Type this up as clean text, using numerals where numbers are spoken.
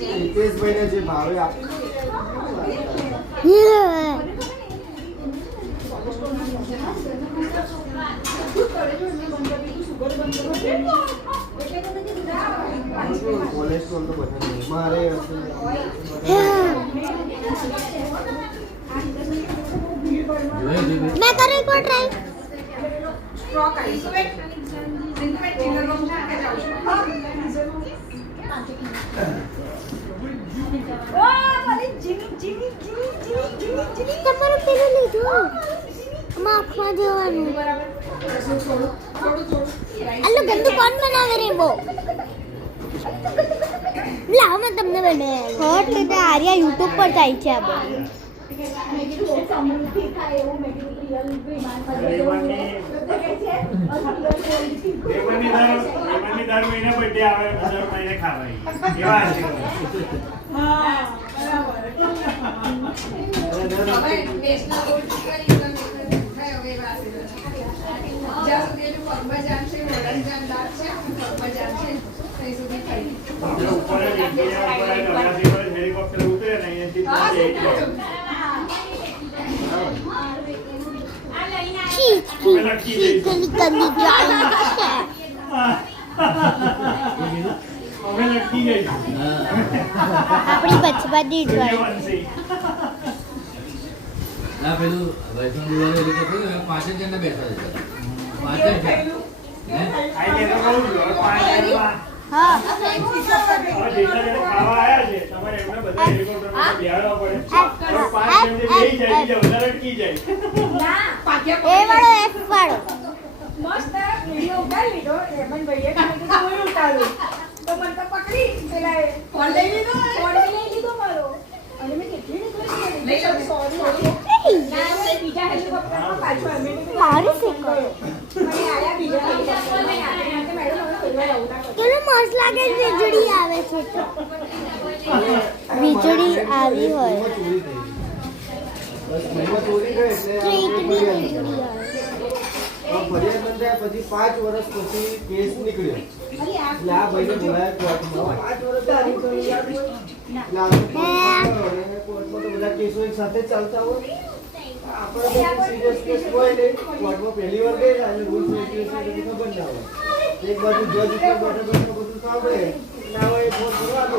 હિતેશભાઈને જે ભાવે કોલેસ્ટ્રોલ તો બધા નહીં મારે मैं करूँ एक बार ट्राई તમારું પેલું લીધું આંખમાં દેવાનું આલો ગંદુ કોણ બનાવે રેમ્બો લાવ મેં તમને બને હટ લીધે આર્યા યુટ્યુબ પર જાય છે આ બધું હેલિકોપ્ટર ઉતરે ને આપણી બચપનની ડ્રોઈંગ ના પેલું વૈષ્ણવ દિવાળી હેલિકોપ્ટર પાંચ જણ બેસવા દેતા પાંચ જ હા ખાવા આવ્યા છે તમારે એમને બધા હેલિકોપ્ટરમાં બેહાડવા પડે 5 જણ બેહી જાય બીજા વધારે અટકી જાય એ વાળો એફ વાળો મસ્ત વિડિયો ઉતારી લીધો રેમન ભાઈએ કારણ કે કોઈ ઉતાર્યો તો મને તો પકડી પેલા ફોન લઈ લીધો મારો અને મેં કેટલી નીકળી સોરી ના બીજા હેલિકોપ્ટરમાં પાછો અમે મારું શીખો મને આયા બીજા હેલિકોપ્ટરમાં આયા કે મેડમ હવે કોઈ વાર આવું કેવું મસ્ત લાગે વીજળી આવે છે તો વીજળી આવી હોય ચોરી ગઈ સ્ટ્રીટ બી વીજળી આવે ફરિયાદ નોંધાયા પછી 5 વર્ષ પછી કેસ નીકળ્યો એટલે આ ભાઈને બોલાયા કોર્ટમાં તો બધા કેસો એક સાથે ચાલતા હોય આપણે સિરિયસ કેસ હોય ને કોર્ટમાં પહેલી વાર ગયેલા અને રૂલ્સ રેગ્યુલેશન ખબર ના હોય એક બાજુ જજ ઉપર બેઠા બધું સાંભળે ના હોય ફોન કરવાનો